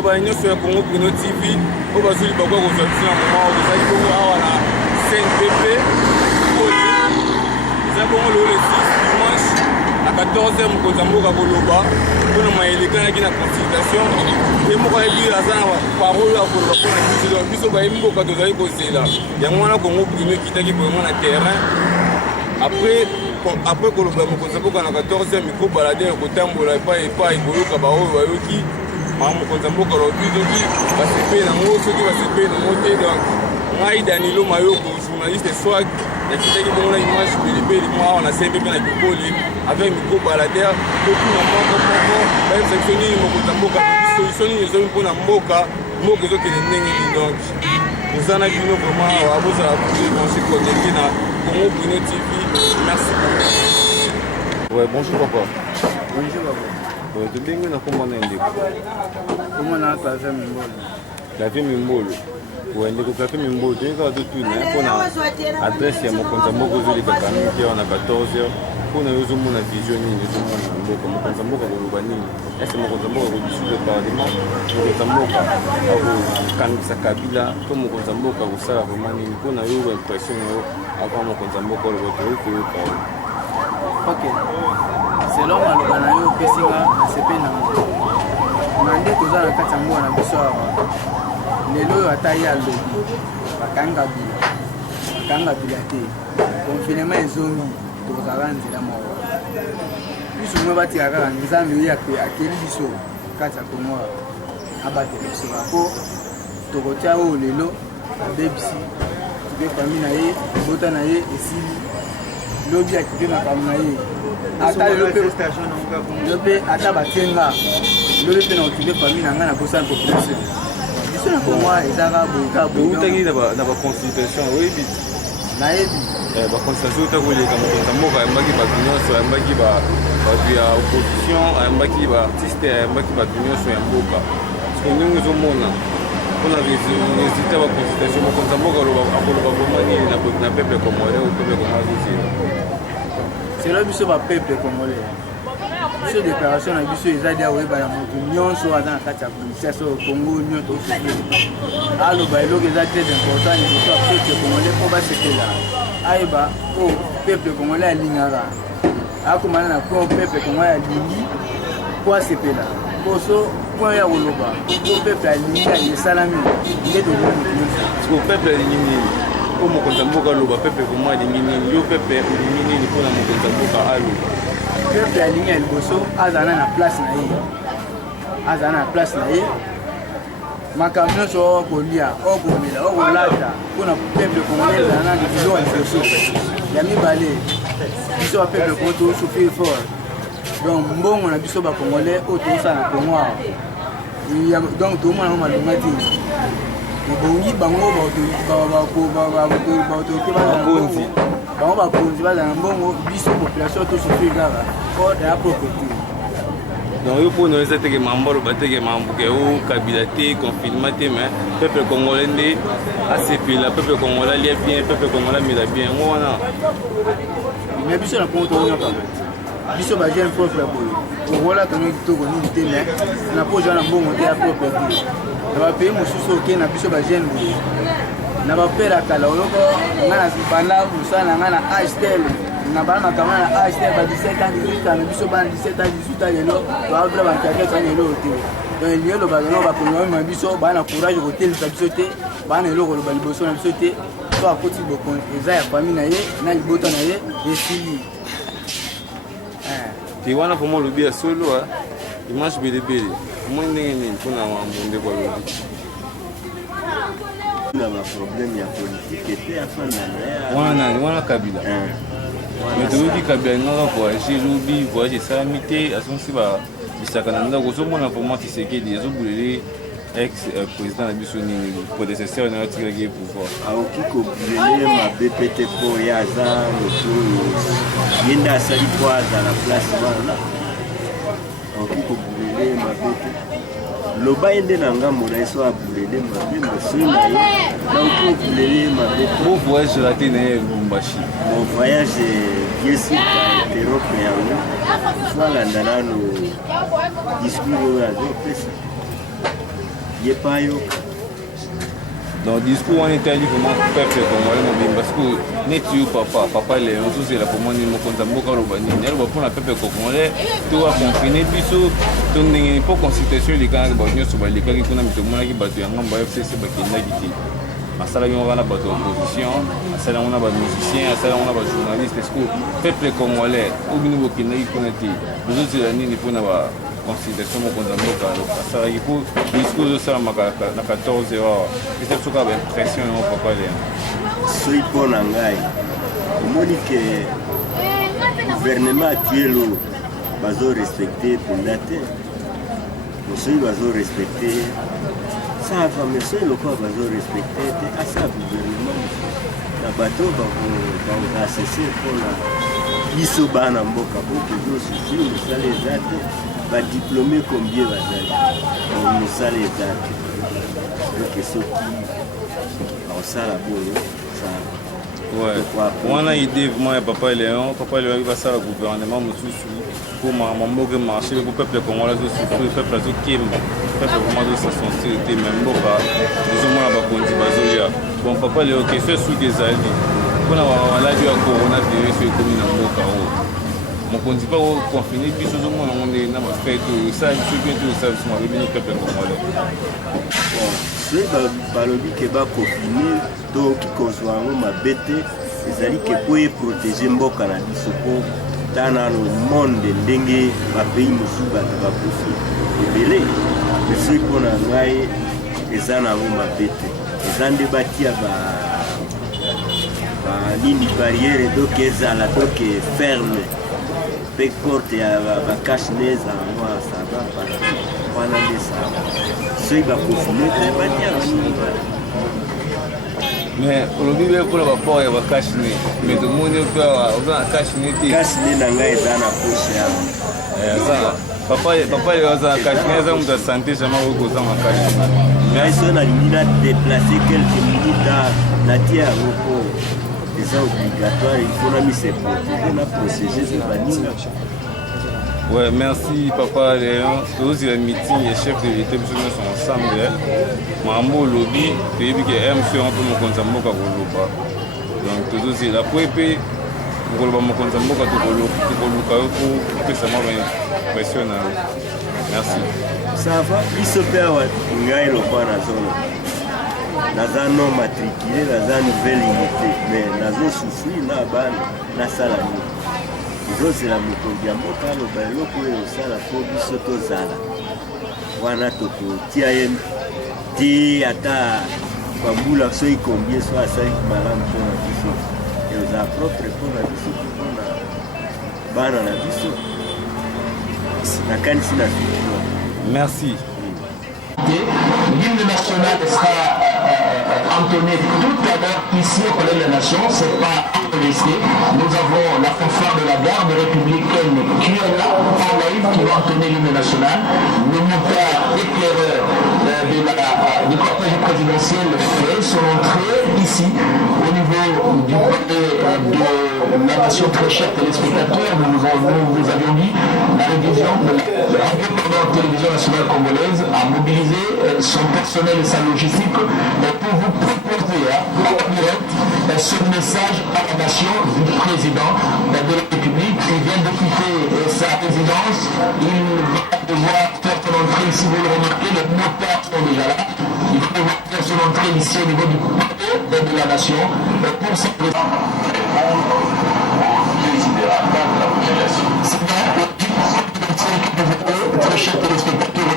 Nyonso ya Congo Bruno TV oyo bazwi bakwa kozwa biso na moma oyo ezali bongo awa na CNPP eza bongo lelo le 6 dimanche na 14h mokonzi ya mboka koloba mpona mayele ekanaki na consultation ye moko ayebi aza na parole ya koloba mpona biso biso bayebi mboka tozali kozela yango wana Congo Bruno ekitaki vraiment na terrain après koloba mokonzi ya mboka na 14h micro baladere kotambola epai koyoka baoyo bayoki mokonzi ya mboka lobi soki basepeli nango soki basepeli nango te donc ngai Danilo Mayoko journaliste swag nakitaki bongo na image belibeli mo awa na sembe mpe na kikoli avec micro baladere totuna moko bayebisa biso nini mokonzi ya mboka solution nini ezomi mpona mboka ezokende ndenge nini donc eza na bino vraiment awa bozala bonse connecté na Congo Bruno TV. Merci beaucoup. Ouais, bonjour papa. Bonjour papa. De bingo na komona ndeko. Komona Clave Mimbolo. Clave Mimbolo. Ndeko Clave Mimbolo toyeka totuna mpona adresse ya mokonzi ya mboka ozoleka kaniki awa na 14h mpona yo ozomona vision nini ozomona na mboka mokonzi ya mboka koloba nini ese mokonzi ya mboka kodisute parlement mokonzi ya mboka akokangisa Kabila to mokonzi ya mboka kosala vraimen nini mpona yo impression yo akwa mokonzi ya mboka oloba toyoki koyoka yo. Ok. Selon maloba na yo opesinga asepe nango na nde toza na kati ya mboka na biso awa lelo oyo ata ye alobi bakanga bila te confinement ezomi tokozala nzela moko biso mwe batika kaka nzambe oyo akeli biso kati ya kongo abatela biso bako tokotia oyo lelo abebisi tupe fami na ye bota na ye esili lobi akipe makambo na ye ata lelo mpe ata batenga lobi mpe na okipe fami na ngai na bosana population biso na kongo ezaka boutaki na baconsultation oyebi nayebi baconsultation otakoleka mokonzi ya mboka ayambaki bato nyonso ayambaki bato ya opposition ayambaki baartiste ayambaki bato nyonso ya mboka parceke ndenge ezomona mpona résultat baconsultation mokonzi ya mboka akoloba vraimen nini na peuple congolais ou peuple congolais azozela selo biso bapeuple congolais biso déclaration na biso eza dia oyebana moto nyonso aza na kati ya politique oyo kongo nyonso aloba eloko eza très important liboso ya peuple congolais mpo basepela ayeba o peuple congolais alingaka akomana na po peuple congolais alingi mpo asepela poso point ya koloba po peuple alingi esalami nde tolingi moto nyonso peuple alingi nini po mokonzi ya mboka aloba peuple komo alingi nini yo peuple olingi nini mpona mokonzi ya mboka aloba peuple alingi ya liboso azala na place na ye makambo nyonso oyo kolia oyo komela oyo kolata mpona peuple congolais ezala na biloko ya liboso ya mibale biso bapeuple kongo tozosouffrir fort donc mbongo na biso bacongolais oyo tozosala na kongo awa donc toomona ngo malonga te ebongi bango bango bakonzi bazala na mbongo biso population tosouffrir kaka fort ya propriété. Donc yo mpona eza teke mambolo bateke mambuke o Kabila te confinement te mais peuple congolais nde asepela peuple congolais alia bien peuple congolais amela bien yango wana mais biso na kongo toonyaka biso bajeune propre boye okola tono kitoko nini te mais na po ozala na mbongo te ya propre te na bapays mosusu oke na biso bajeune boye na bapere akala oyoko nga na banda mosala na nga na htl na bana makambo na htl ba 17 ans 18 ans na biso bana 17 ans 18 ans lelo toabila bankake twana eloko te donc lelo bazano bakonyoama biso bana na courage kotelisa biso te bana eloko loba liboso na biso te so akoti bokonzi eza ya famille na ye na libota na ye esili te wana vraimen olobi ya solo image belebele omoi ndenge nini mpona ndeko alobi na problème ya politique était afin na wana Kabila mais toyoki Kabila alingaka voyage elobi voyage esalami te asongisi bisaka na ndako ozomona vraiment Tshisekedi ezobulele ex président na biso nini prédécesseur na atikaki ye pouvoir aoki kobulele mabe pete mpo ye aza moto oyo ye nde asali mpo aza na place wana aoki kobulele mabe te loba ye nde na ngambo na ye so abulele mabe mosu na ye naoki kobulele mabe bo voyage raté na ye Lubumbashi mon voyage bien sûr interrompre yango fo alanda nano discours oyo azopesa ye pas yoka. Donc discours on était dit vraiment peuple congolais mobile parce que net you papa les autres c'est la pour moi ni mo konza mboka lobani ni alors pour la peuple congolais tout a confiner biso tout n'est pas constitution les cas ba nyo so ba les cas qui kuna mitomona ki bato yanga ba FCC ba kinda kiti asala yo wana bato opposition asala on a ba musicien asala on a ba journaliste est-ce que peuple congolais ou bino kinda ki kuna ti les autres c'est ni pour na ba constitution mo konza mboka asala ki pour discours ça na 14 heures c'est tout cas impression on papa les soy pona ngai omoni ke gouvernement atielo bazo respecter pendate soy bazo respecter ça va mais soy loko bazo respecter te asa gouvernement na bato ba cesser pona biso bana mboka po toujours souffrir misala ezate ba diplômé combien bazali misala ezate donc soki osala boyo ça ouais on a idée vraiment papa Léon il va ça le gouvernement mosusu pour mamboke marché pour peuple congolais surtout peuple azo kimba peuple vraiment de sa sensibilité même boka nous on va konti bazoya bon papa Léon que fait sous des alliés pour na maladie ya coronavirus comme na mboka o mokonzi pa confiner biso zo mona ngonde na ba fête ça biso bientôt ça biso ma bino peuple congolais ceux balobi ke bakofine to kikozwa yango mabe te ezali ke po eprotege mboka na biso po tana no monde ndenge bapeyi mosusu bato bakofi ebele soki mpona ngai eza nango mabe te eza nde batia nini barriere donc ezala donc ferme mpe porte ya bakashine ezala ngo asaba wana nde saba soki bakofine te batia banini mais olobi be mpona baport ya bakashine mais tomoni mpe oza na kashine te kashine na ngai eza na poshe yago papa yo aza na kashine eza moto asante jamai okoza makashine ngai so nalingi na déplace quelque minute natia yango po eza obligatoire il faut na mise protéger na protéger ze baninga. Ouais, merci Papa Léon. Tous les meetings et chefs de l'État sont ensemble. Mambo lobby, puis que MC on peut me contambo ka koloba. Donc tous c'est la poépe koloba mo contambo ka koloba pour que ça m'a impressionné. Merci. Ça va, il se perd ngai lo na zone. Naza non matriculé, naza nouvelle unité, mais nazo souffrir na ban na salami. Zozela mokonzi ya mboka aloba eloko oyo osala po biso tozala wana tokotia ye te ata bambula so ikombie so asaliki malamu mpona biso ezala propre mpona biso mpona bana na biso nakanisi na suivi. Merci. L'hymne national sera entonné tout à l'heure ici au Palais de la Nation. C'est pas enregistré. Nous avons la fanfare de la garde républicaine qui est là en live, qui va entonner l'hymne national. Le montard éclaireur du cortège présidentiel fait son entrée ici au niveau du palais de la Nation. Très chers téléspectateurs, nous vous avions dit la révision de la télévision nationale congolaise a mobilisé son personnel et sa logistique pour vous proposer en direct ce message à la nation du président de la République. Il vient de quitter sa résidence. Il va devoir faire son entrée ici, vous le remarquez, les motards sont déjà là. Il va devoir faire son entrée ici au niveau du palais de la nation pour sa présence. C'est bien, très chers téléspectateurs,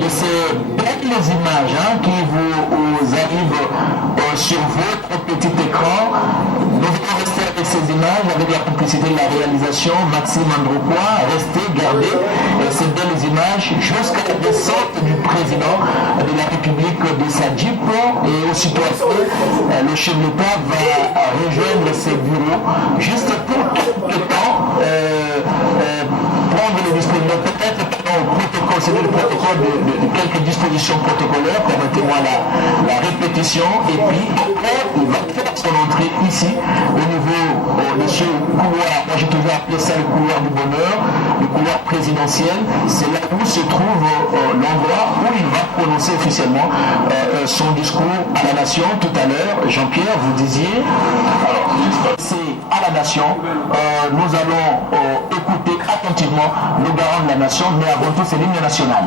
de ces belles images qui vous arrivent sur votre petit écran. Nous allons rester avec ces images, avec la complicité de la réalisation, Maxime Andropois. Restez, gardez ces belles images jusqu'à la descente du président de la République de sa Jeep. Et aussitôt après, le chef de l'État va rejoindre ses bureaux juste pour quelque temps prendre les dispositions, peut-être au protocole procéder au protocole de quelques dispositions protocolaires, permettez-moi la répétition, et puis après, il va faire son entrée ici, au niveau de ce couloir, moi j'ai toujours appelé ça le couloir du bonheur, le couloir présidentiel, c'est là où se trouve l'endroit où il va prononcer officiellement son discours à la nation. Tout à l'heure, Jean-Pierre, vous disiez, alors, c'est à la nation, nous allons écouter attentivement le garant de la nation, mais avant tout c'est l'hymne national.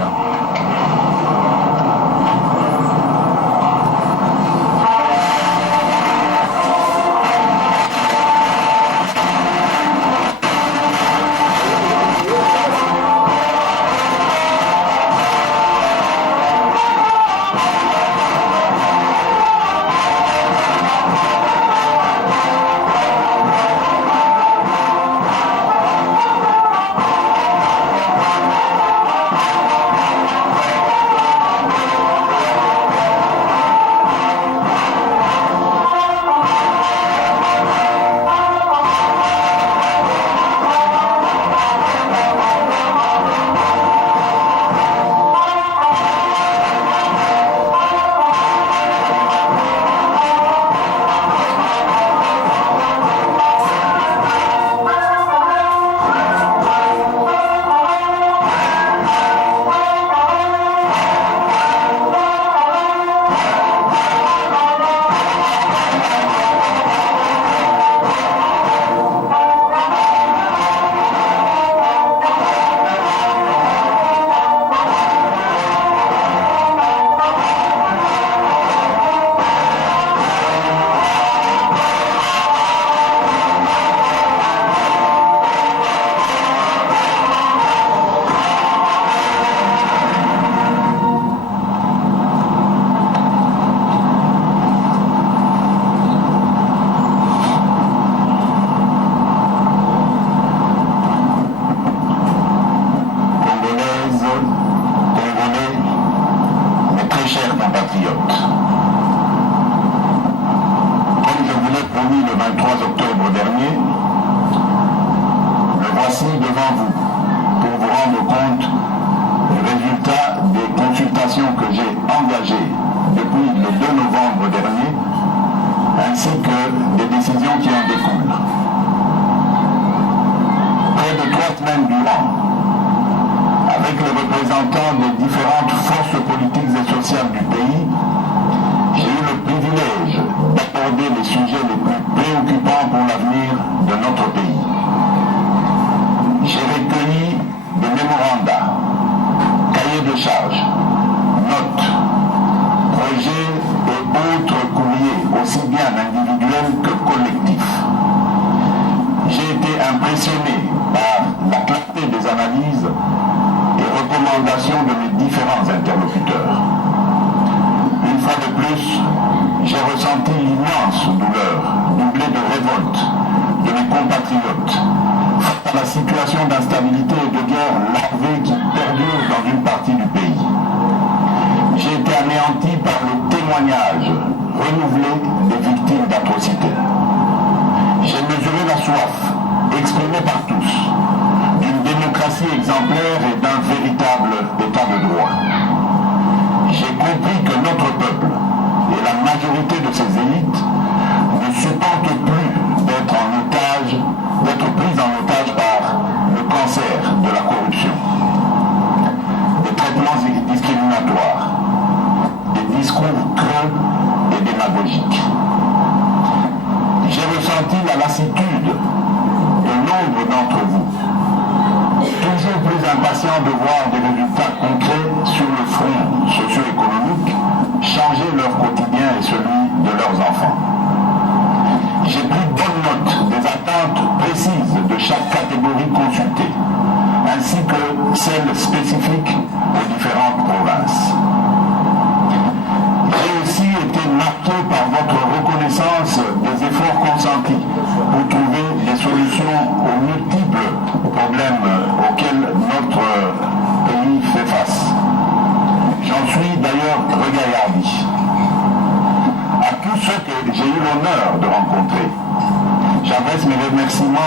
J'adresse mes remerciements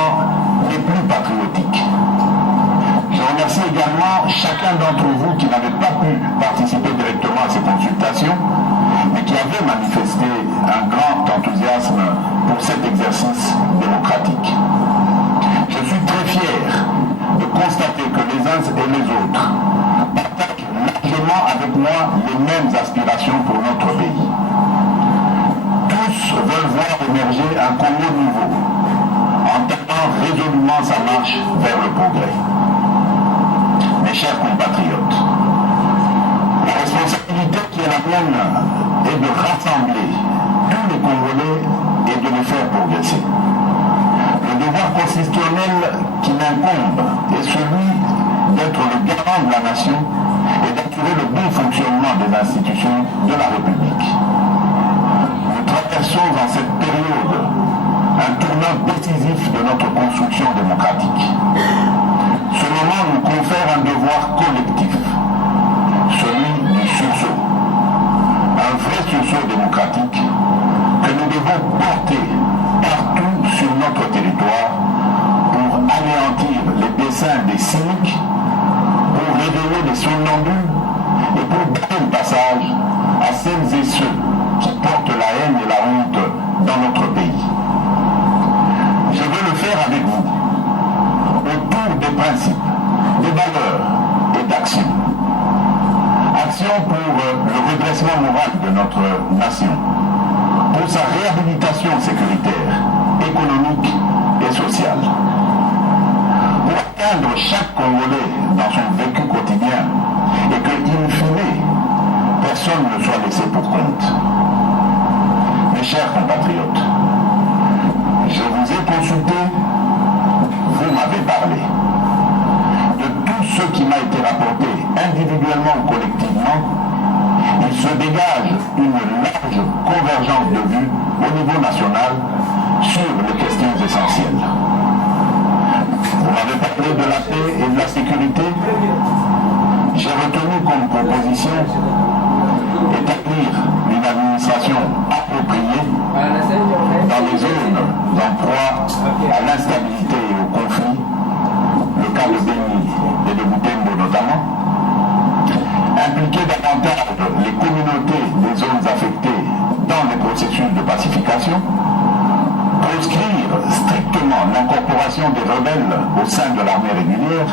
les plus patriotiques. Je remercie remercie également chacun d'entre vous qui n'avait pas pu participer directement à ces consultations, mais qui avait manifesté un grand enthousiasme pour cet exercice démocratique. Je suis très fier de constater que les uns et les autres partagent largement avec moi les mêmes aspirations pour notre pays. Tous veulent voir émerger un Congo nouveau, entamant résolument sa marche vers le progrès. Mes chers compatriotes, la responsabilité qui est la mienne est de rassembler tous les Congolais et de les faire progresser. Le devoir constitutionnel qui m'incombe est celui d'être le garant de la nation et d'assurer le bon fonctionnement des institutions de la République. Nous traversons en cette période un tournant décisif de notre construction démocratique. Ce moment nous confère un devoir collectif, celui du sursaut. Un vrai sursaut démocratique que nous devons porter partout sur notre territoire pour anéantir les desseins des cyniques, pour réveiller les somnambules et pour donner le passage à celles et ceux qui portent la haine et la honte dans notre pays. Je veux le faire avec vous, autour des principes, des valeurs et d'actions. Action pour le redressement moral de notre nation, pour sa réhabilitation sécuritaire, économique et sociale. Pour atteindre chaque Congolais dans son vécu quotidien et que, in fine, personne ne soit laissé pour compte. Mes chers compatriotes, je vous ai consulté, vous m'avez parlé. De tout ce qui m'a été rapporté individuellement ou collectivement, il se dégage une large convergence de vues au niveau national sur les questions essentielles. Vous m'avez parlé de la paix et de la sécurité. J'ai retenu comme proposition établir une administration appropriée dans les zones en proie à l'instabilité et au conflit, le cas de Béni et de Butembo notamment, impliquer davantage les communautés des zones affectées dans les processus de pacification, proscrire strictement l'incorporation des rebelles au sein de l'armée régulière,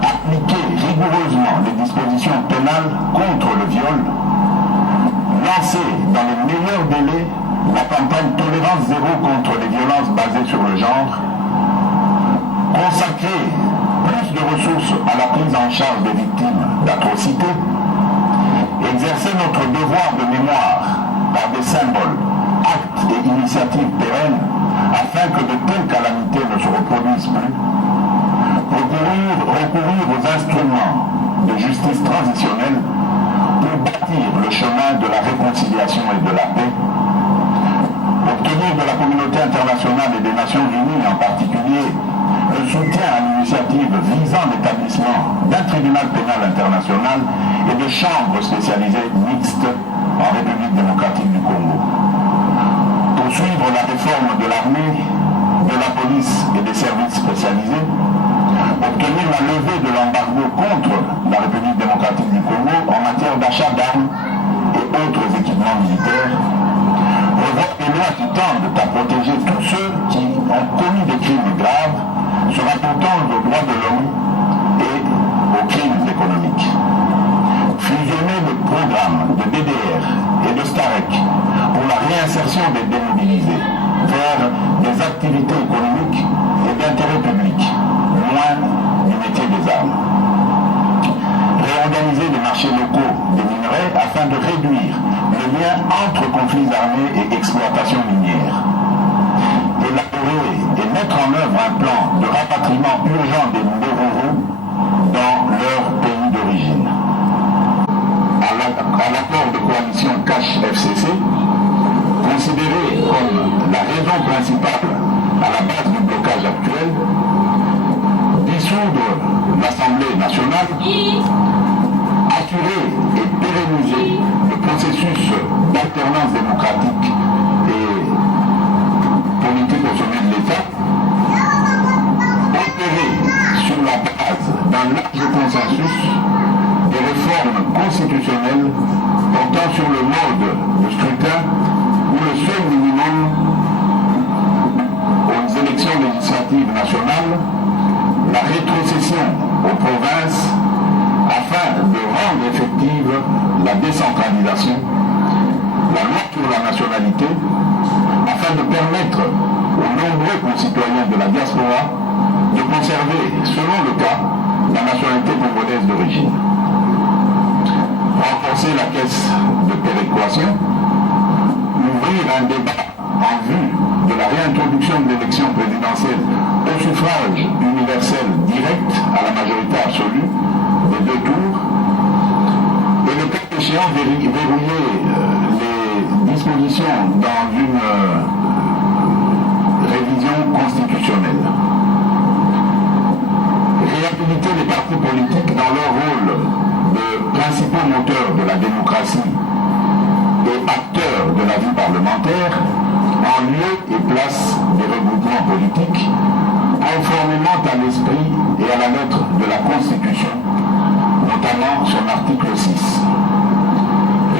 appliquer rigoureusement les dispositions pénales contre le viol, lancer dans les meilleurs délais la campagne Tolérance Zéro contre les violences basées sur le genre, consacrer plus de ressources à la prise en charge des victimes d'atrocités, exercer notre devoir de mémoire par des symboles, actes et initiatives pérennes afin que de telles calamités ne se reproduisent plus, recourir aux instruments de justice transitionnelle pour bâtir le chemin de la réconciliation et de la paix, obtenir de la communauté internationale et des Nations Unies en particulier le soutien à l'initiative visant l'établissement d'un tribunal pénal international et de chambres spécialisées mixtes en République démocratique du Congo. Poursuivre la réforme de l'armée, de la police et des services spécialisés, obtenir la levée de l'embargo contre la République démocratique du Congo en matière d'achat d'armes et autres équipements militaires, revoir les lois qui tendent à protéger tous ceux qui ont commis des crimes graves, se rapportant aux droits de l'homme et aux crimes économiques. Fusionner les programmes de DDR et de STAREC pour la réinsertion des démobilisés vers des activités économiques et d'intérêt public, loin du métier des armes. Réorganiser les marchés locaux des minerais afin de réduire le lien entre conflits armés et exploitation minière. Élaborer et mettre en œuvre un plan de rapatriement urgent des Ndororo dans leur pays d'origine. À l'accord de coalition Cash-FCC, considéré comme la raison principale à la base du blocage actuel, dissoudre l'Assemblée nationale, assurer et pérenniser le processus d'alternance démocratique et politique au sommet de l'État, opérer sur la base d'un décentralisation, la loi sur la nationalité, afin de permettre aux nombreux concitoyens de la diaspora de conserver, selon le cas, la nationalité congolaise d'origine. Renforcer la caisse de péréquation, ouvrir un débat en vue de la réintroduction de l'élection présidentielle au suffrage universel direct à la majorité absolue des 2 tours, et le cas échéant verrouiller les dispositions dans une révision constitutionnelle. Réhabiliter les partis politiques dans leur rôle de principaux moteurs de la démocratie et acteurs de la vie parlementaire, en lieu et place des regroupements politiques, conformément à l'esprit et à la lettre de la Constitution, notamment son article 6.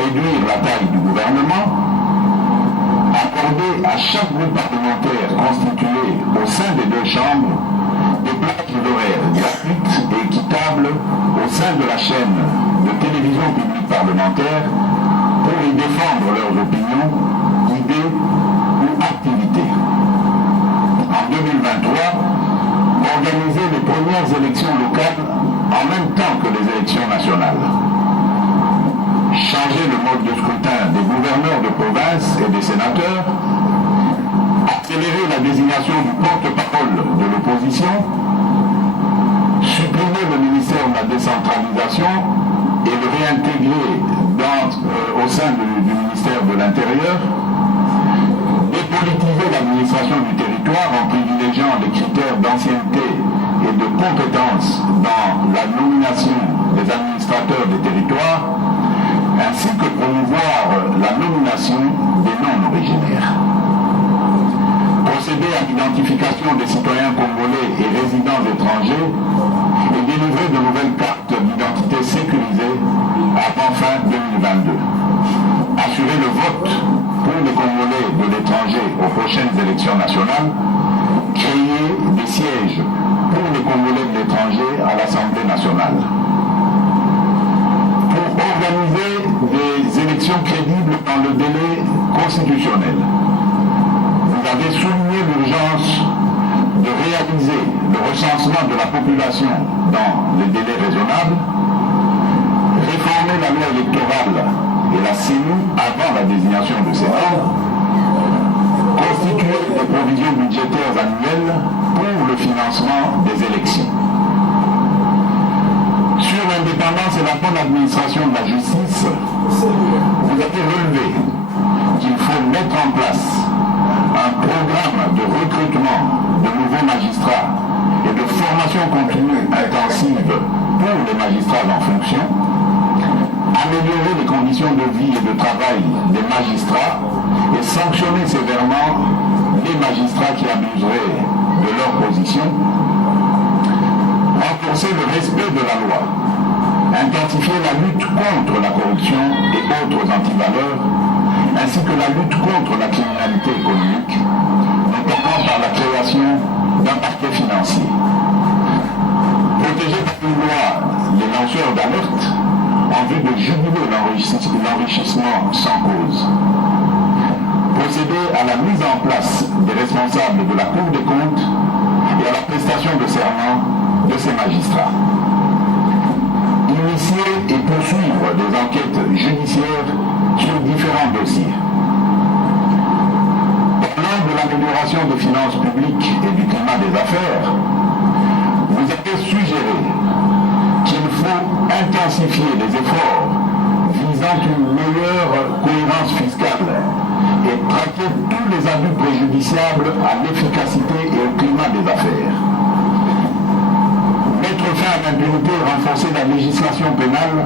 Réduire la taille du gouvernement, accorder à chaque groupe parlementaire constitué au sein des 2 chambres des plages d'horaires gratuites et équitables au sein de la chaîne de télévision publique parlementaire pour y défendre leurs opinions, idées ou activités. En 2023, organiser les premières élections locales en même temps que les élections nationales. Changer le mode de scrutin des gouverneurs de province et des sénateurs, accélérer la désignation du porte-parole de l'opposition, supprimer le ministère de la décentralisation et le réintégrer au sein du ministère de l'Intérieur, dépolitiser l'administration du territoire en privilégiant les critères d'ancienneté et de compétence dans la nomination des administrateurs des territoires, ainsi que promouvoir la nomination des non-originaires. Procéder à l'identification des citoyens congolais et résidents étrangers et délivrer de nouvelles cartes d'identité sécurisées avant fin 2022. Assurer le vote pour les Congolais de l'étranger aux prochaines élections nationales. Créer des sièges pour les Congolais de l'étranger à l'Assemblée nationale. Pour organiser des élections crédibles dans le délai constitutionnel. Vous avez souligné l'urgence de réaliser le recensement de la population dans les délais raisonnables, réformer la loi électorale et la CENI avant la désignation de ces membres, constituer des provisions budgétaires annuelles pour le financement des élections. Sur l'indépendance et la bonne administration de la justice, vous avez relevé qu'il faut mettre en place un programme de recrutement de nouveaux magistrats et de formation continue intensive pour les magistrats en fonction, améliorer les conditions de vie et de travail des magistrats et sanctionner sévèrement les magistrats qui abuseraient de leur position, renforcer le respect de la loi, intensifier la lutte contre la corruption et autres antivaleurs, ainsi que la lutte contre la criminalité économique, notamment par la création d'un parquet financier. Protéger par une loi les lanceurs d'alerte en vue de juguler l'enrichissement sans cause. Procéder à la mise en place des responsables de la Cour des comptes et à la prestation de serment de ces magistrats. Initier et poursuivre des enquêtes judiciaires sur différents dossiers. Parlant de l'amélioration des finances publiques et du climat des affaires, vous avez suggéré qu'il faut intensifier les efforts visant une meilleure cohérence fiscale et traquer tous les abus préjudiciables à l'efficacité et au climat des affaires. Mettre fin à l'impunité et renforcer la législation pénale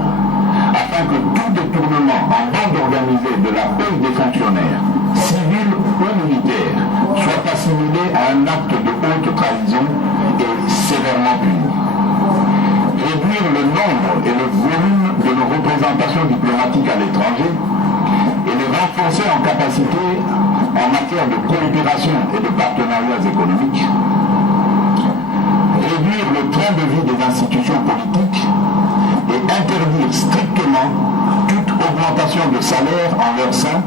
afin que tout détournement en bande organisée de la paie des fonctionnaires, civils ou militaires, soit assimilé à un acte de haute trahison et sévèrement puni. Réduire le nombre et le volume de nos représentations diplomatiques à l'étranger et les renforcer en capacité en matière de coopération et de partenariats économiques. Réduire le train de vie des institutions politiques et et interdire strictement toute augmentation de salaire en leur sein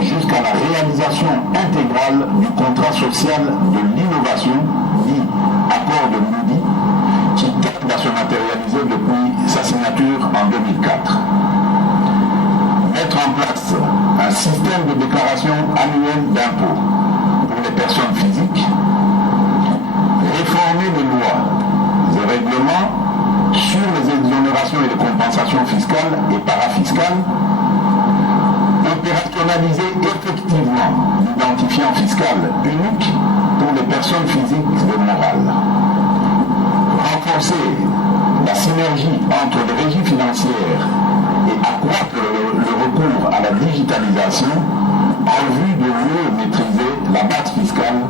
jusqu'à la réalisation intégrale du contrat social de l'innovation, dit accord de Moody, qui tarde à se matérialiser depuis sa signature en 2004. Mettre en place un système de déclaration annuelle d'impôts pour les personnes physiques, réformer les lois et règlements sur les exonérations et les compensations fiscales et parafiscales, opérationnaliser effectivement l'identifiant fiscal unique pour les personnes physiques et morales, renforcer la synergie entre les régies financières et accroître le recours à la digitalisation en vue de mieux maîtriser la base fiscale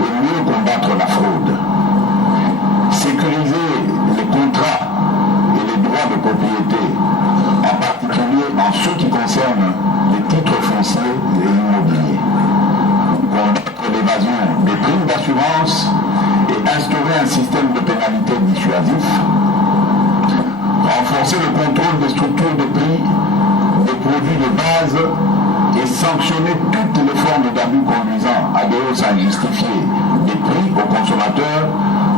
et mieux combattre la fraude. Sécuriser les contrats et les droits de propriété, en particulier en ce qui concerne les titres fonciers et immobiliers. Combattre l'évasion des primes d'assurance et instaurer un système de pénalité dissuasif. Renforcer le contrôle des structures de prix des produits de base et sanctionner toutes les formes d'abus conduisant à des hausses injustifiées des prix aux consommateurs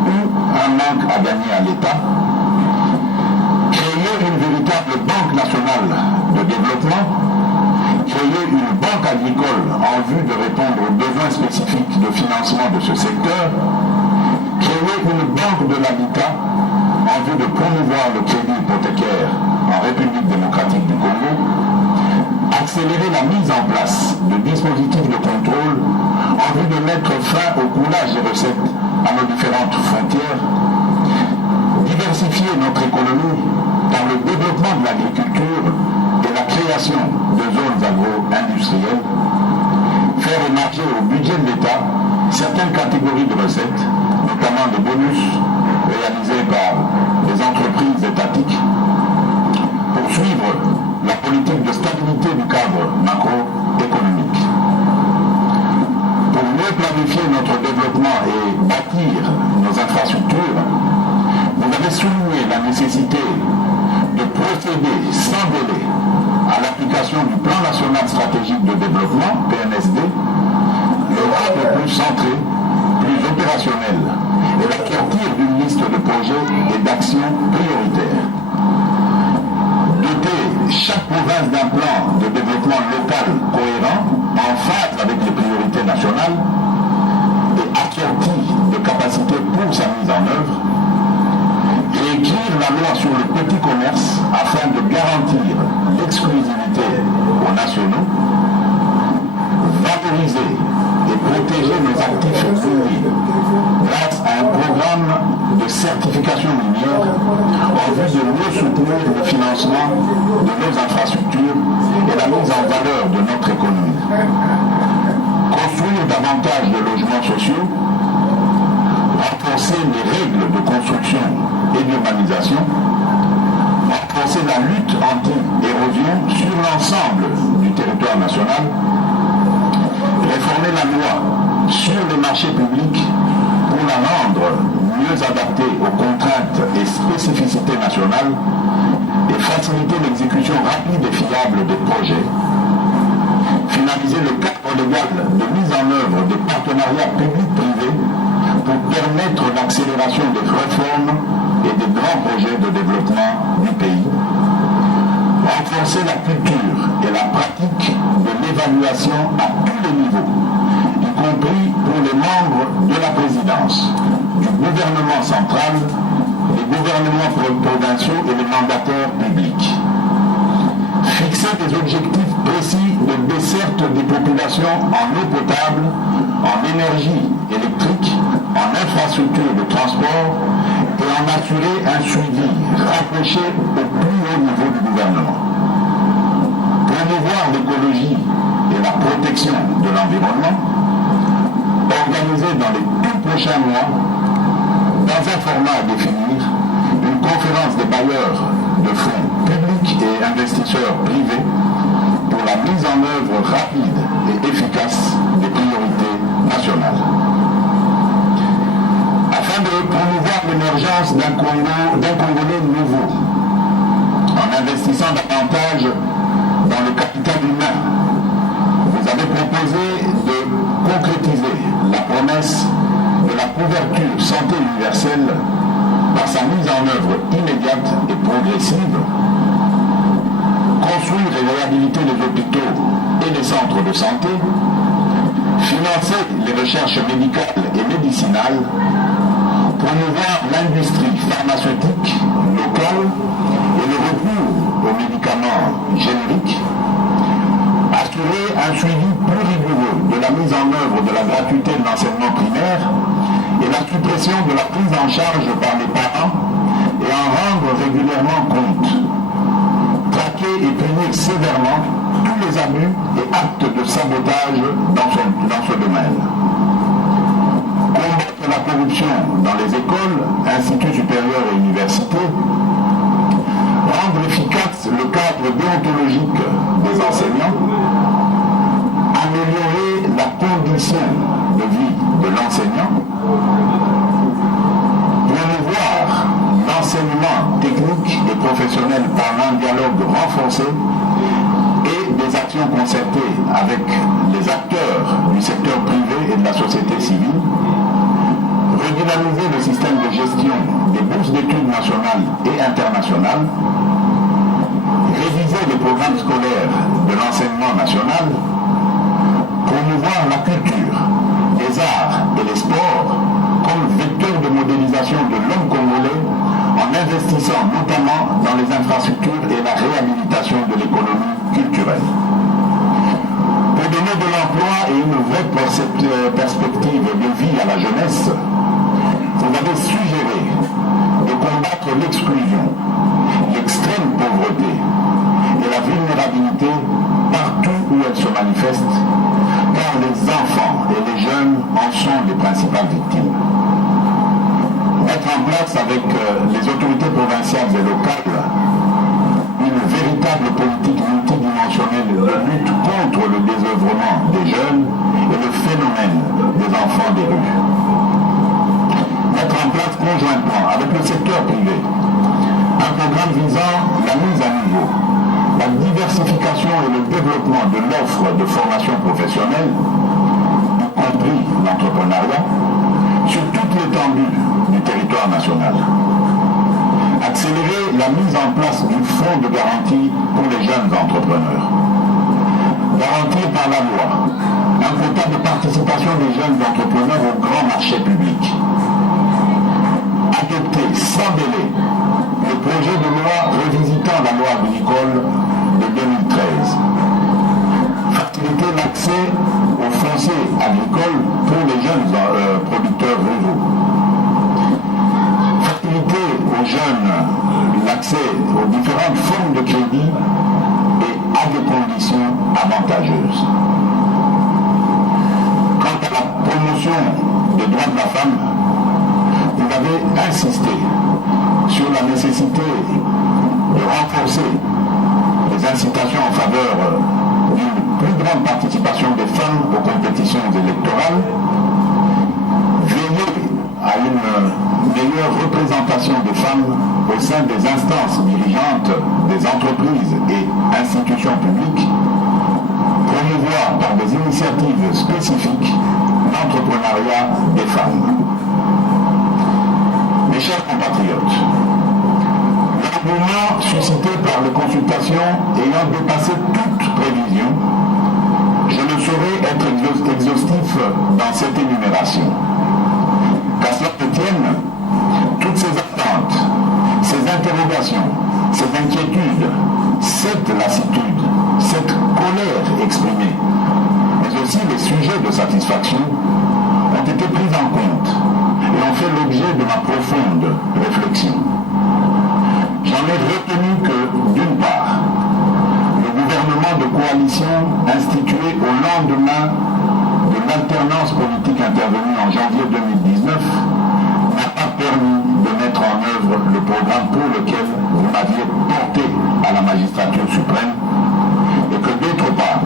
ou un manque à gagner à l'État. Créer une véritable banque nationale de développement, créer une banque agricole en vue de répondre aux besoins spécifiques de financement de ce secteur, créer une banque de l'habitat en vue de promouvoir le crédit hypothécaire en République démocratique du Congo, accélérer la mise en place de dispositifs de contrôle en vue de mettre fin au coulage des recettes à nos différentes frontières, diversifier notre économie par le développement de l'agriculture et la création de zones agro-industrielles, faire émerger au budget de l'État certaines catégories de recettes, notamment des bonus réalisés par les entreprises étatiques, poursuivre la politique de stabilité du cadre macroéconomique. Pour mieux planifier notre développement et bâtir nos infrastructures, vous avez souligné la nécessité de procéder sans délai à l'application du Plan national stratégique de développement, PNSD, le rendre plus centré, plus opérationnel et la sortir d'une liste de projets et d'actions prioritaires. Doter chaque province d'un plan de développement local cohérent en phase avec les priorités nationales et assorti de capacités pour sa mise en œuvre. Réécrire la loi sur le petit commerce afin de garantir l'exclusivité aux nationaux. Valoriser et protéger nos actifs miniers grâce à un programme de certification minière en vue de mieux soutenir le financement de nos infrastructures et la mise en valeur de notre économie. Construire davantage de logements sociaux, renforcer les règles de construction et d'urbanisation, renforcer la lutte anti-érosion sur l'ensemble du territoire national, réformer la loi sur les marchés publics pour la rendre mieux adaptée aux contraintes et spécificités nationales et faciliter l'exécution rapide et fiable des projets, finaliser le cadre légal de mise en œuvre des partenariats publics-privés pour permettre l'accélération des réformes et des grands projets de développement du pays, renforcer la culture et la pratique de l'évaluation à tous les niveaux, y compris pour les membres de la présidence, du gouvernement central, les gouvernements provinciaux et les mandataires publics. Fixer des objectifs précis de desserte des populations en eau potable, en énergie électrique, en infrastructures de transport et en assurer un suivi rapproché au plus haut niveau du gouvernement. Promouvoir l'écologie et la protection de l'environnement, organiser dans les tout prochains mois, dans un format à définir, une conférence des bailleurs de fonds publics et investisseurs privés pour la mise en œuvre rapide et efficace des priorités nationales. Afin de promouvoir l'émergence d'un Congolais nouveau, davantage dans le capital humain. Vous avez proposé de concrétiser la promesse de la couverture santé universelle par sa mise en œuvre immédiate et progressive, construire et réhabiliter les hôpitaux et les centres de santé, financer les recherches médicales et médicinales, promouvoir l'industrie pharmaceutique locale et le recours aux médicaments génériques, assurer un suivi plus rigoureux de la mise en œuvre de la gratuité de l'enseignement primaire et la suppression de la prise en charge par les parents et en rendre régulièrement compte, traquer et punir sévèrement tous les abus et actes de sabotage dans ce domaine. Combattre la corruption dans les écoles, instituts supérieurs et universités, rendre efficace le cadre déontologique des enseignants, améliorer la condition de vie de l'enseignant, promouvoir l'enseignement technique et professionnel par un dialogue renforcé et des actions concertées avec les acteurs du secteur privé et de la société civile, redynamiser le système de gestion des bourses d'études nationales et internationales, réviser les programmes scolaires de l'enseignement national, promouvoir la culture, les arts et les sports comme vecteur de modélisation de l'homme congolais en investissant notamment dans les infrastructures et la réhabilitation de l'économie culturelle. Pour donner de l'emploi et une vraie perspective de vie à la jeunesse, vous avez suggéré de combattre l'exclusion, l'extrême pauvreté et la vulnérabilité partout où elle se manifeste, car les enfants et les jeunes en sont les principales victimes. Mettre en place avec les autorités provinciales et locales une véritable politique multidimensionnelle de lutte contre le désœuvrement des jeunes et le phénomène des enfants des rues. Mettre en place conjointement avec le secteur privé un programme visant la mise à niveau, la diversification et le développement de l'offre de formation professionnelle, y compris l'entrepreneuriat, sur toute l'étendue du territoire national. Accélérer la mise en place du fonds de garantie pour les jeunes entrepreneurs. Garantir par la loi un quota de participation des jeunes entrepreneurs au grand marché public. Adopter sans délai le projet de loi revisitant la loi agricole de 2013. Faciliter l'accès au foncier agricole pour les jeunes producteurs ruraux. Faciliter aux jeunes l'accès aux différentes formes de crédit et à des conditions avantageuses. Quant à la promotion des droits de la femme, vous avez insisté sur la nécessité de renforcer les incitations en faveur d'une plus grande participation des femmes aux compétitions électorales, veiller à une meilleure représentation des femmes au sein des instances dirigeantes des entreprises et institutions publiques, promouvoir par des initiatives spécifiques l'entrepreneuriat des femmes. Mes chers compatriotes, l'engouement suscité par les consultations ayant dépassé toute prévision, je ne saurais être exhaustif dans cette énumération. Qu'à cela ne tienne, toutes ces attentes, ces interrogations, ces inquiétudes, cette lassitude, cette colère exprimée, mais aussi les sujets de satisfaction, ont été pris en compte et ont fait l'objet de ma profonde réflexion. J'en ai retenu que, d'une part, le gouvernement de coalition institué au lendemain de l'alternance politique intervenue en janvier 2019 n'a pas permis de mettre en œuvre le programme pour lequel vous m'aviez porté à la magistrature suprême, et que d'autre part,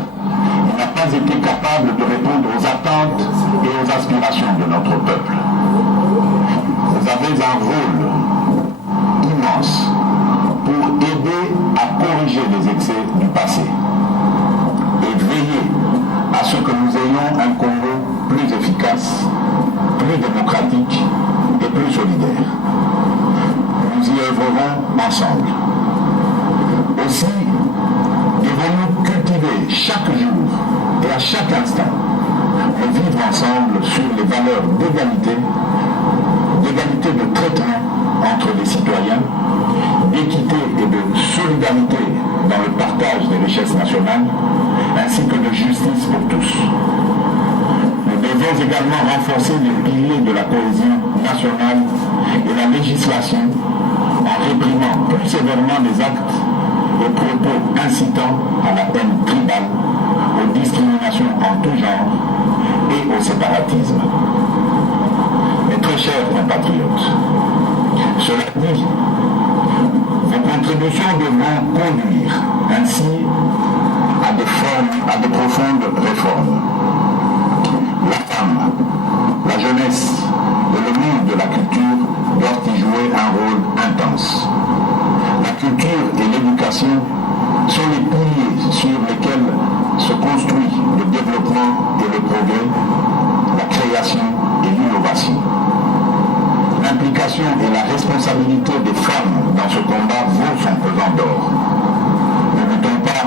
il n'a pas été capable de répondre aux attentes et aux aspirations de notre peuple. Vous avez un rôle immense pour aider à corriger les excès du passé et veiller à ce que nous ayons un Congo plus efficace, plus démocratique et plus solidaire. Nous y œuvrerons ensemble. Aussi, devons-nous cultiver chaque jour et à chaque instant le vivre ensemble sur les valeurs d'égalité de traitement entre les citoyens, d'équité et de solidarité dans le partage des richesses nationales, ainsi que de justice pour tous. Nous devons également renforcer les piliers de la cohésion nationale et la législation en réprimant plus sévèrement les actes et propos incitant à la haine tribale, aux discriminations en tout genre et au séparatisme. Mes très chers compatriotes, cela dit, vos contributions devront conduire ainsi à de profondes réformes. La femme, la jeunesse et le monde de la culture doivent y jouer un rôle intense. La culture et l'éducation sont les piliers sur lesquels se construit le développement et le progrès, la création et l'innovation. L'implication et la responsabilité des femmes dans ce combat vaut son pesant d'or. N'oublions pas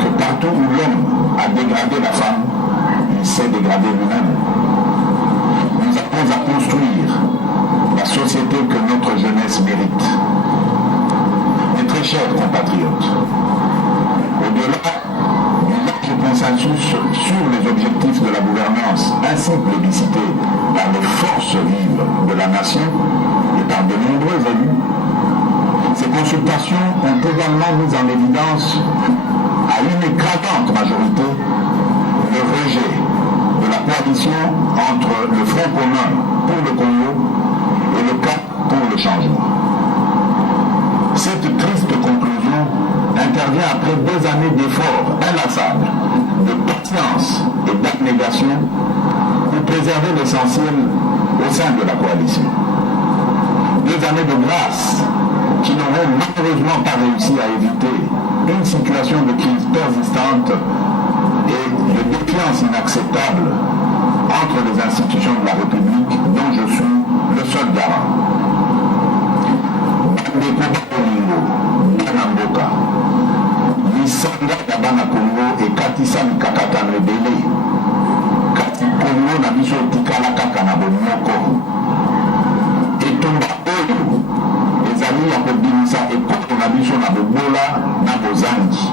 que partout où l'homme a dégradé la femme, il s'est dégradé lui-même. Nous avons à construire la société que notre jeunesse mérite. Mes très chers compatriotes, au-delà du large consensus sur les objectifs de la gouvernance ainsi plébiscités par les forces vives de la nation et par de nombreux élus, ces consultations ont également mis en évidence à une écrasante majorité le rejet de la coalition entre le Front commun pour le Congo et le Cap pour le changement. Cette triste conclusion intervient après 2 années d'efforts inlassables, de patience et d'abnégation pour préserver l'essentiel au sein de la coalition. 2 années de grâce qui n'auront malheureusement pas réussi à éviter une situation de crise persistante et de défiance inacceptable entre les institutions de la République dont je suis le seul garant. Bandeko Bolingo, Banamboka, Lisanga Tabana Congo et Katisa Mikakatano Ebele, Kati Congo na biso tikala kaka na bomoko. Etumba oyo ezali ya kobimisa ekoko na biso na bobola na bozangi.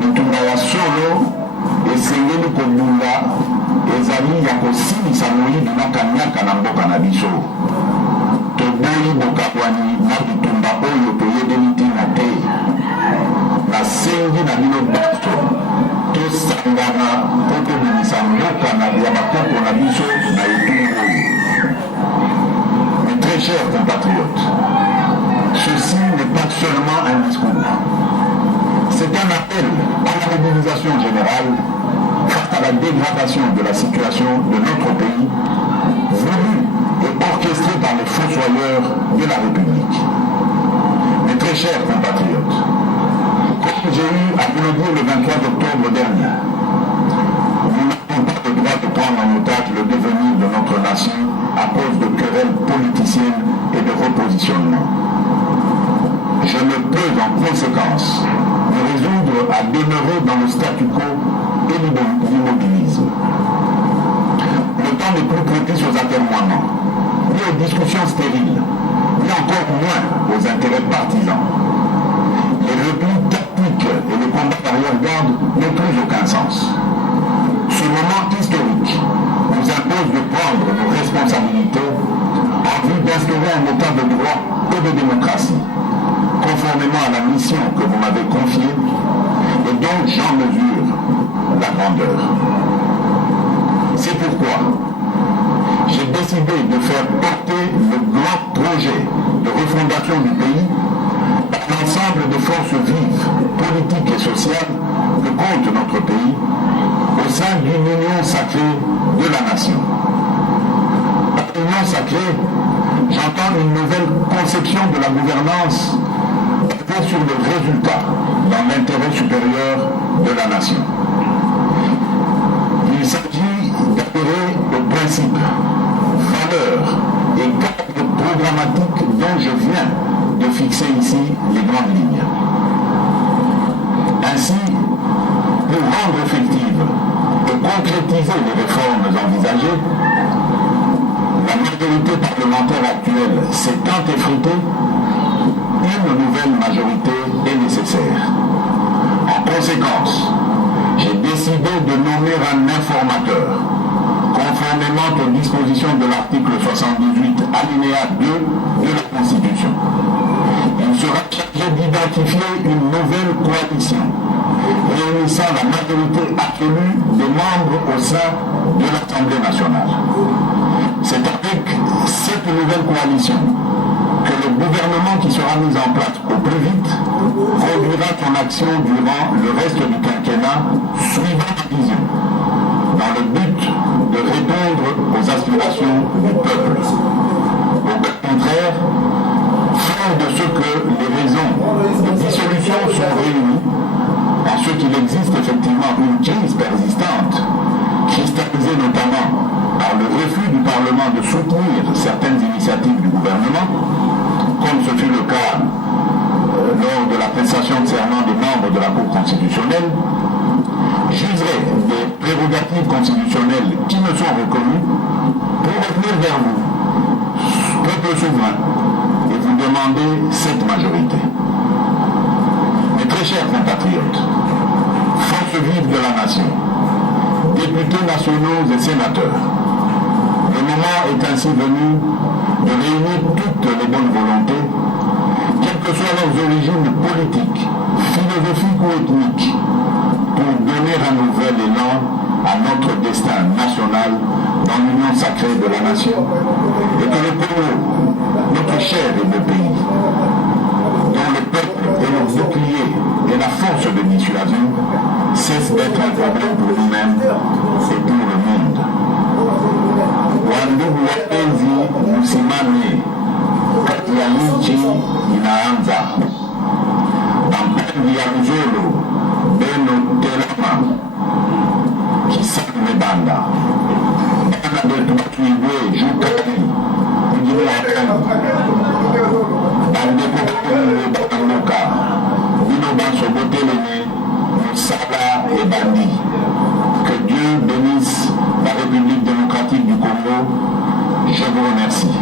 Bitumba ya solo esengeli kobunda ezali ya kosilisa moyibi na kanyaka na mboka na biso. Toboyi bokabwani na bitumba oyo toyebeli ntina te. Nasengi na bino bato tosangana mpo tobimisa mboka ya bakoko na biso na etumbu oyo. Mes très chers compatriotes, ceci n'est pas seulement un discours. C'est un appel à la mobilisation générale face à la dégradation de la situation de notre pays, voulue et orchestrée par les fossoyeurs de la République. Mes très chers compatriotes, comme j'ai eu à vous le dire le 23 octobre dernier, nous n'avons pas le droit de prendre en otage le devenir de notre nation à cause de querelles politiciennes et de repositionnement. Je ne peux en conséquence me résoudre à demeurer dans le statu quo et l'immobilisme. Le temps n'est plus propice aux atermoiements, ni aux discussions stériles, ni encore moins aux intérêts partisans. Les replis tactiques et les combats d'arrière-garde n'ont plus aucun sens. Ce moment historique nous impose de prendre nos responsabilités en vue d'instaurer un état de droit et de démocratie, conformément à la mission que vous m'avez confiée et dont j'en mesure la grandeur. C'est pourquoi j'ai décidé de faire porter le grand projet de refondation du pays par l'ensemble des forces vives, politiques et sociales que compte notre pays au sein d'une union sacrée de la nation. Par union sacrée, j'entends une nouvelle conception de la gouvernance miser sur le résultat dans l'intérêt supérieur de la nation. Il s'agit d'adhérer aux principes, valeurs et cadres programmatiques dont je viens de fixer ici les grandes lignes. Ainsi, pour rendre effective et concrétiser les réformes envisagées, la majorité parlementaire actuelle s'étant effritée, une nouvelle majorité est nécessaire. En conséquence, j'ai décidé de nommer un informateur, conformément aux dispositions de l'article 78, alinéa 2 de la Constitution. Il sera chargé d'identifier une nouvelle coalition, réunissant la majorité absolue des membres au sein de l'Assemblée nationale. C'est avec cette nouvelle coalition que le gouvernement qui sera mis en place au plus vite conduira son action durant le reste du quinquennat suivant la vision, dans le but de répondre aux aspirations du peuple. Au contraire, fort de ce que les raisons de dissolution sont réunies, en ce qu'il existe effectivement une crise persistante, cristallisée notamment par le refus du Parlement de soutenir certaines initiatives du gouvernement, comme ce fut le cas lors de la prestation de serment des membres de la Cour constitutionnelle, j'userai des prérogatives constitutionnelles qui me sont reconnues pour revenir vers vous, peuple souverain, et vous demander cette majorité. Mes très chers compatriotes, forces vives de la nation, députés nationaux et sénateurs, le moment est ainsi venu de réunir toutes les bonnes volontés, quelles que soient leurs origines politiques, philosophiques ou ethniques, pour donner un nouvel élan à notre destin national dans l'union sacrée de la nation, et que le Congo, notre cher et beau pays, dont le peuple est le bouclier et la force de dissuasion, cesse d'être un problème pour nous-mêmes et pour le monde. Wandugu wapenzi, msimame kati ya nchi inaanza. Mpenzi ya Mzolo, Beno Telama, Kisame Banda, Bana de Tukiwe, Jukati, Kujime Akani, Bandeko Kone Bakanuka, Dino Banso Botelene, Moussala et Bandi. Que Dieu bénisse la République démocratique du Congo. Je vous remercie.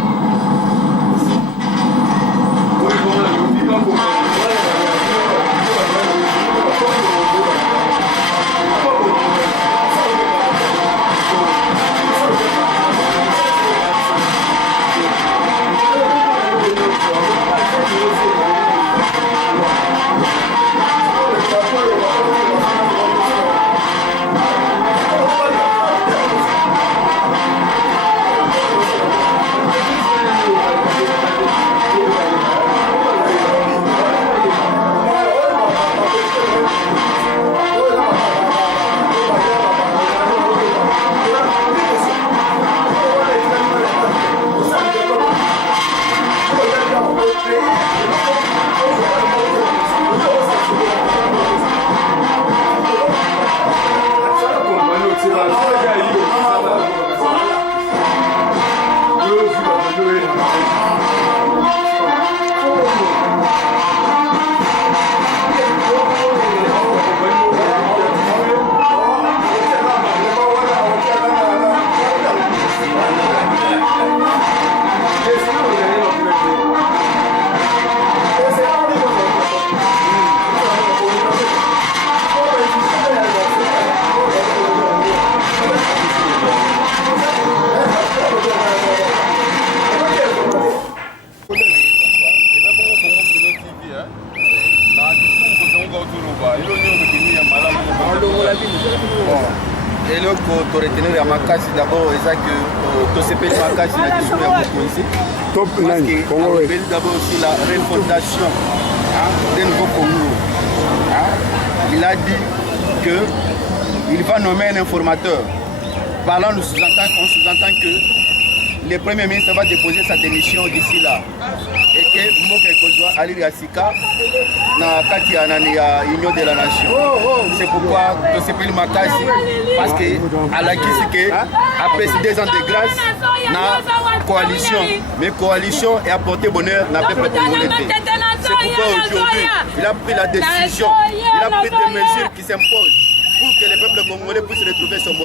toretenir ya makasi d'abord eza que tosepeli makasi na discours ya mokonzi parce d'abord aussi la refondation d'un nouveau Congo. Il a dit que il va nommer un informateur. Parlant, on sous-entend que le Premier ministre va déposer sa démission d'ici là. Et que mboka ekozwa alili ya sika na kati ya nani ya union de la nation. C'est pourquoi tosepeli makasi parce que alakisi que après 2 ans de grâce na coalition, mais coalition est apporté bonheur na peuple congolais. C'est pourquoi aujourd'hui il a pris la décision, il a pris des mesures qui s'imposent pour que le peuple congolais puisse retrouver son bon.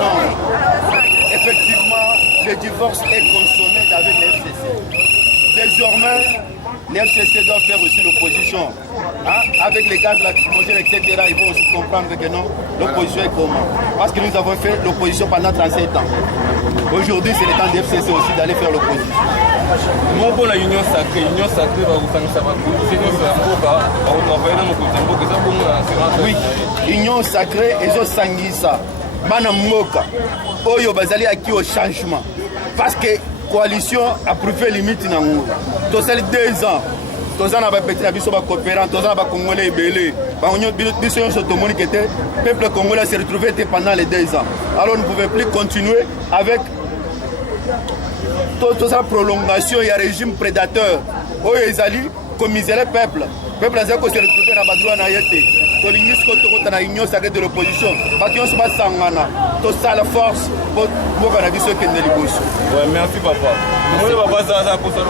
Non, effectivement, le divorce est consommé avec le FCC. Désormais, le FCC doit faire aussi l'opposition. Avec les gaz lacrymogènes, etc., ils vont aussi comprendre que non, l'opposition est comment. Parce que nous avons fait l'opposition pendant 37 ans. Aujourd'hui, c'est le temps du FCC aussi d'aller faire l'opposition. Moi, pour la union sacrée, ça va oui, union sacrée, ils ont sangisa. Bana Moka, Oyo Bazali a qui au changement. Parce que coalition a prouvé limite dans nous. Tous les 2 ans, tous ans avec petit abisso coopérant, tous ans avec Congolais belé. Le peuple congolais s'est retrouvé pendant les 2 ans. Alors nous ne pouvons plus continuer avec toute cette prolongation. Il y a un régime prédateur. Oyo Ezali, commisérer le peuple. Le peuple s'est retrouvé dans la badroua na yete. La union sacrée de l'opposition, parce qu'on se bat sans gana. Tout ça, la force, pour moi, on a dit ce qu'il y a de l'égos. Ouais, merci papa. Merci papa, ça pour ça. Ok,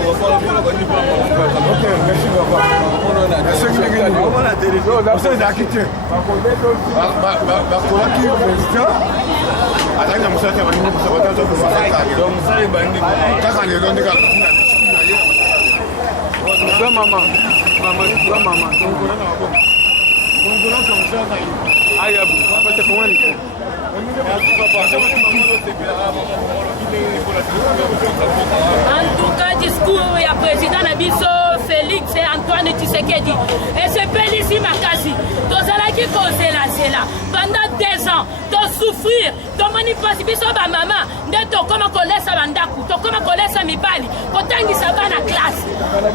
merci papa. Merci En tout cas, discours, il y a président Nabiso, Félix et Antoine Tshisekedi. Et c'est Félicie Makasi. Tous ceux qui causent là, pendant 2 ans, de souffrir, de manipuler biso ba maman, de comment kolesa bandaku, de comment kolesa mibali, kotangi saba na classe.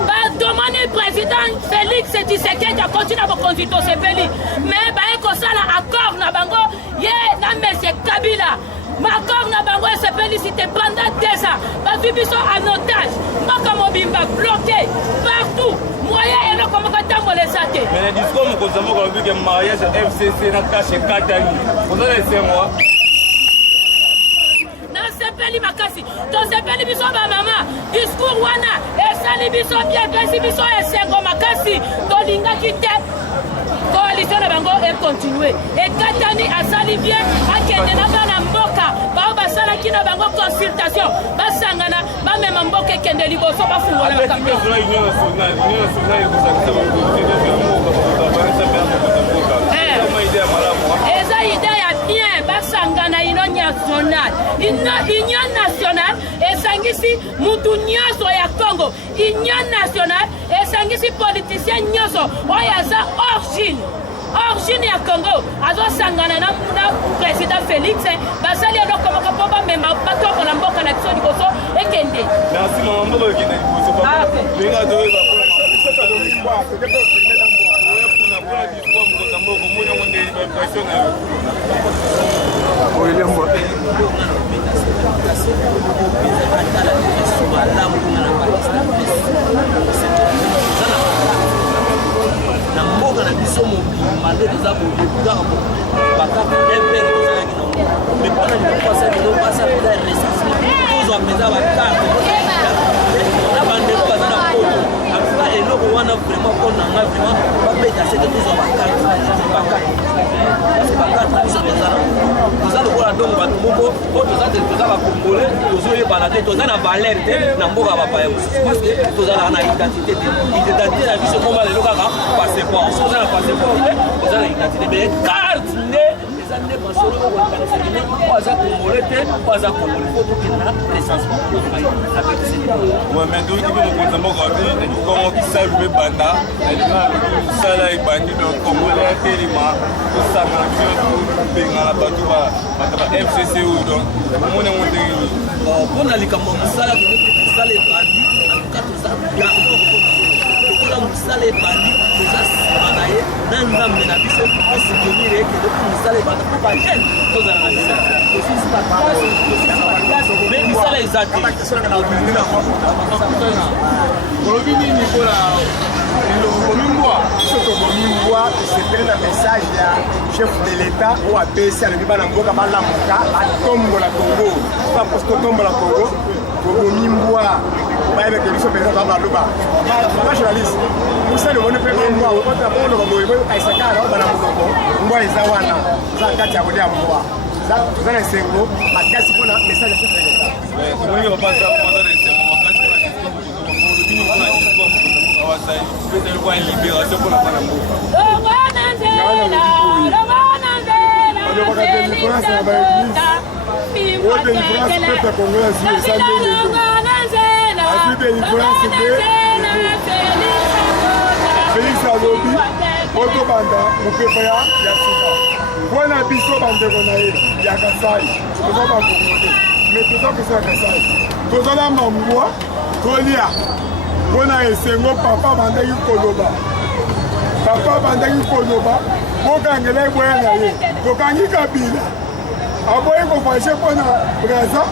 Ba demande président Félix Tshisekedi a continué à conduire ce pays. Mais ba eko sala accord na bango, ye na monsieur Kabila. Macor na bango et se félicité pendant 2 ans. Ba biso en otage. Maka mobimba bloqué partout. Moyen et non comme katambo les athées. Mais le discours mon cousin moi vu que mariage FCC na caché Katani. Vous allez laisser moi. Dans ce pays makasi. Dans ce pays biso ba maman. Discours wana et sali biso bien kasi biso et sengo makasi. Tolinga kite. Coalition na bango est continuée. Et Katani a sali bien à kende na bana mboka. Ba basala kina bango consultation. Ba sangana ba même mboka kende liboso ba fungola makambo. Eza idée ya bien ba sangana union nationale esangisi mutu nyonso ya Congo. Union nationale esangisi politicien nyonso oyo aza origine ya Congo azosangana na président Félix basali eloko moko mpo bamema batokola mboka na biso liboso ekende. Merci maman mboka ekende liboso papa. Benga toyeba na mboka na biso mobimba nde toza kobekaka bakaka impere tozalaki nango mais mpona likopasa lelo basa mpenza recensement tozwa mpenza bakarte na bandeko baza na poto afuka eloko wana vraiment mpo nanga vraiment babeta seke tozwa bakarte parce bakarte na biso toza lokola ndongo bato moko po toza bakongole tozoyebana te toza na valeur te na mboka ya bapaya mosusu parce que tozalaka na identité te identité na biso koma lelo kaka passeport so oza na passeport te oza na identité mais carte nde eza nde masolo okokanisa kine po aza kongole te po aza kongole po tokende na recensement ouais mais donc il faut qu'on s'en rappelle comment qui ça le banda ça là il bandi donc congolais tellement ça marche benga la batuba bataba FCC ou donc on est monté mpona likambo mosala tozosala ebandi na katoza lokola mosala ebandi toza nsima na ye na nzambe na biso osoutenir eke lokola mosala ebanda mpo bajene tozala na misala tosisi baklase me misala eza te olobi nini mpona komimbwa soki komimbwa tosepeli na message ya chef de l'état oyo apesi alobi bana mboka balamuka batombola congo baposi totombola congo kobomimbwa bayebeke biso mpenza toa baloba bajournaliste mosali omoni mpe bambwa oloba boye boyokaisakala obana mokoko mbwa eza wana eza kati ya kolia mbwa toza na esengo makasi mpona message ya chef de l'état Félix alobi otobanda mopepa ya sika mpona biso bandeko na ye ya kasai toza bakongole me toza kosala kasai tozala mambwa tolia mpona esengo papa bandaki koloba bokangela eboya na ye tokangi kabila aboyi kofanshe mpona braza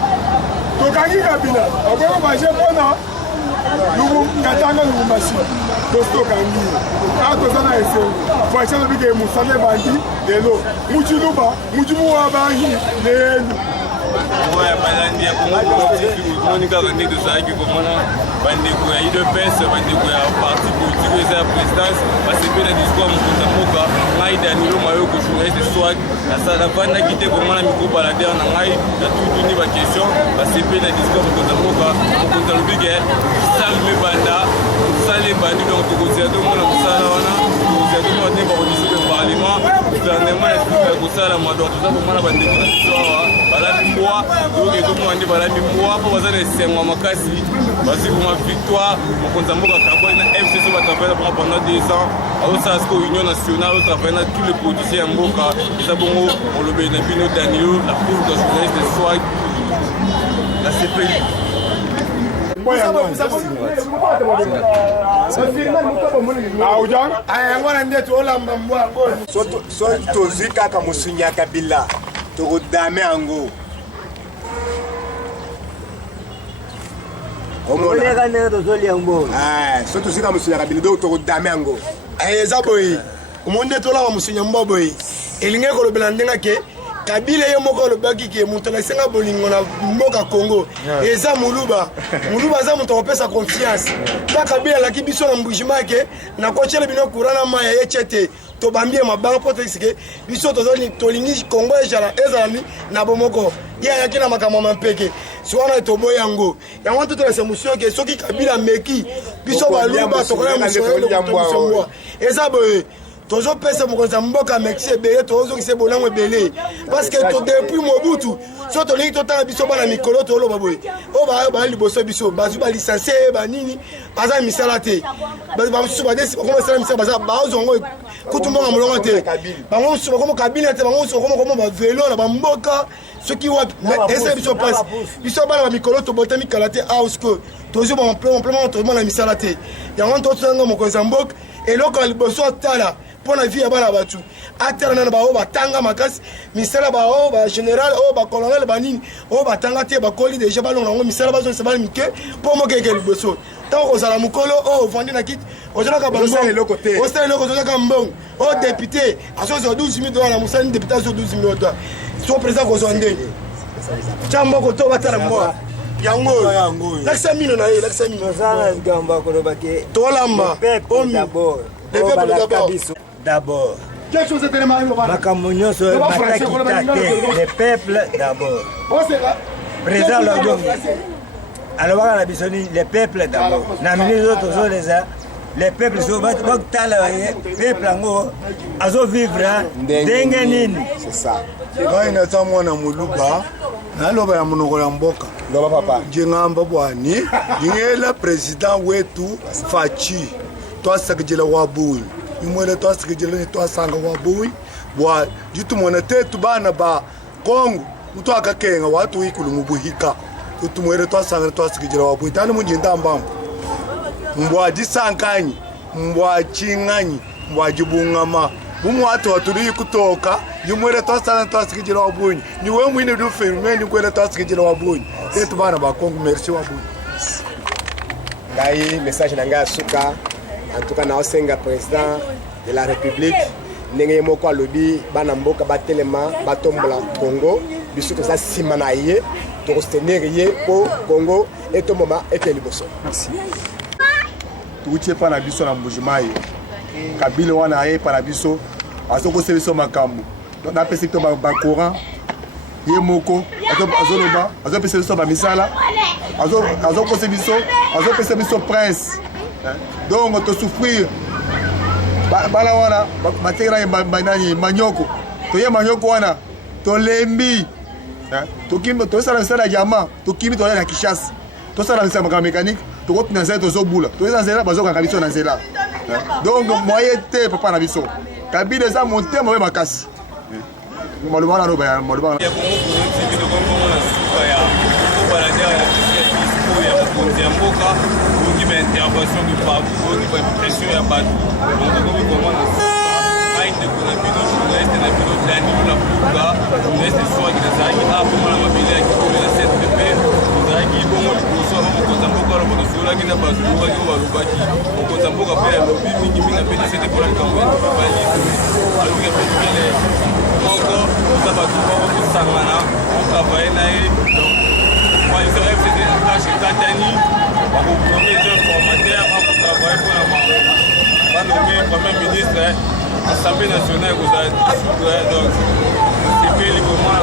tokangi kabila aboyi kofanshe mpona katanga lubumbashi tosi tokangi ye aa toza na esengo fanshe alobike mosala ebandi lelo muciluba mucimuwa bangi lelu oya balandi ya komoni kaka nde tozalaki komona bandeko ya UDPS bandeko ya parti politique eza ya présidence basepe na discours mokonzi ya mboka ngai Danilo Mayoko journaliste swag navandaki te komona microbaladere na ngai natutuni baquestion basepe na discours mokonzi ya mboka mokonzi alobike salme banda mosala ebandi donc tokozela tomona mosala wana tokozela tomona te bakodisike parlement gouvernement ya kosala mador toza komona bandeko na biso awa balami mbwa donc etomona nde balami mbwa mpo baza na esengo ya makasi bazwi koma victoire mokonzi ya mboka travaille na FCC batravaille na pendant 2 ans azosala siko union nationale otravaille na tous les politiciens ya mboka eza bongo olobeli na bino Danilo la pauvre de journaliste de swag la CPI yango nde tolamba mbwa so tozwi kaka mosungi ya kabila tokodame yango so tozwi kaka mosungi ya kabila donc tokodame yango eza boye omoni nde tolamba mosungi ya mbwa boye elingi kolobela ndenge ke kabila ye moko alobaki ke moto nasenga bolingo na mboka Congo eza muluba aza moto akopesa confiance ta kabila alaki biso na mbujima ke nakotiela bino courant na mai ye tie tobambi ye mabanga mpo tosike biso tolingi Congo ezala na bomoko ye ayaki na makambo mampeke si wana toboyi yango nto tolesa mosuyo ke soki kabila meki biso baluba tokola mosuyo eza boye tozopesa mokonzi ya mboka mekisi ebele tozokisa bolango ebele parce que depuis Mobutu so tolingi totala biso bana mikolo toloba boye oyo baya liboso biso bazwi balisansie banini baza misala te bamosusu bakomosala misala baza bazwa yango kutu mboka molongo te bango mosusu bakomo kabine te bango mosusu bakomo bavelo na bamboka soki wapi esa biso mpasi biso bana bamikolo tobotami kala te ausko tozwi bamplement tozomona misala te yango totanga mokonzi ya mboka eloko ya liboso atala mpo na vie ya bana bato atala nana baoyo batanga makasi misala baoyo bagénéral oyo bacolonel banini oyo batanga te bakoli deja balonga yango misala bazongisa bana mike mpo mokeke liboso ntango kozala mokolo oyo ovandi na kiti ozalaka osala eloko ozalaka mbongo oyo député azozwa 12 000 $ na mosali député azwa 12 000 $. so président kozwa ndenge tya mboko to batala mboka yango lakisa mino na ye lakisa mino tolamba D'abord, makambo nyonso bataki te le peuple d'abord. Président Lodong alobaka na biso ni le peuple d'abord. Na minute oyo tozoleza le peuple so bakotala peuple yango azovivre ndenge nini. C'est ça. Ngai naza mwana moluba naloba ya monoko ya mboka loba papa njengamba bwani ngela president wetu Fachi twasakijela wabuyi imwele twasakijela ni twasanga wabuyi bwa jitu mwana tetu bana ba Kongo utwaka kenga watu ikulungu buhika utumwele twasanga twasakijela wabuyi tani munjinda mbambo mbwa jisankanyi mbwa ching'anyi mbwa jibungama bumu watu waturi kutoka yumwele tosana tosikijira wabunyi ni wewe mwini du filme ni kwele tosikijira wabunyi etu bana ba Kongo merci wabunyi ngai message na ngai suka en tout cas na osenga président de la République ndenge moko alobi bana mboka batelema batombola Congo biso toza sima na ye to soutenir ye po Congo etomboma ekeli boso merci tuutie pa na biso na mbujimai kabila wana ye pa na biso azoko sebiso makambo na pesi to ba courant ye moko azoloba azopesa biso ba misala azoko sebiso azopesa biso prince donc to souffrir bala wana matera manani manyoko to ye manyoko wana to lembi to kimbo to sala sala jama to kimi to na Kishasa to sala sala mécanique to ko na zela to zobula to za zela bazoka kabiso na zela donc moyen te papa na biso kabila za monter mo makasi maloba na roba maloba ya Kongo TV to Kongo na suka ya ko baladia ya discours ya mokonzi ya mboka qui va intervention de partout qui va pression ya batu donc ko ko na aide ko na bino journaliste na bino dani la buka journaliste so ki na zaki hapo mwana mabili ya kikolo na CNPP zaki bongo kuso hapo mokonzi mboka ro bono sura ki na batu ko ki ba lubaki mokonzi mboka pe lobi mingi mingi pe ni c'était pour la campagne bali alors que pe le Congo ça va tout sangana on travaille na et donc moi ils ont FCD H Katani pour nommer les informateurs pour travailler pour la maman va nommer premier ministre Assemblée nationale vous avez donc c'est fait librement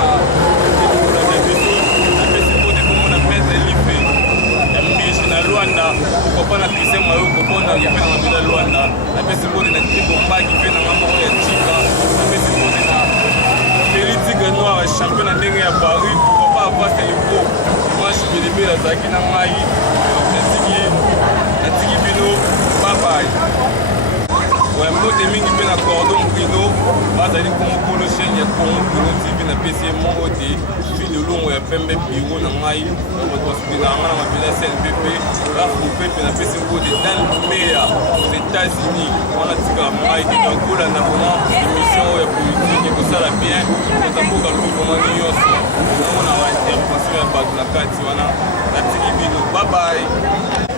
pour la députation la présidente de comment on appelle l'IFE na Luanda pourquoi pas na Christian Mayo pourquoi na yepe na bila Luanda la présidente de la Bomba qui fait na maman ya Chika la présidente na politique noire champion na ndenge ya Paris pourquoi pas avoir ce niveau moi je vais lever la zaki na mai atiki bino bye bye ouais mbote mingi pe na cordon brino bazali comme polo chaîne ya Congo Brino TV na PC mongo te fille de longo ya pembe biro na mai na hospital na ngana mabila CNPP la coupe pe na PC mongo de dans le meilleur aux États-Unis on a tika mai de Angola na vraiment émission ya politique ko sala bien ko tamboka lu ko mani yoso na mona wa intervention ya batu na kati wana atiki bino bye bye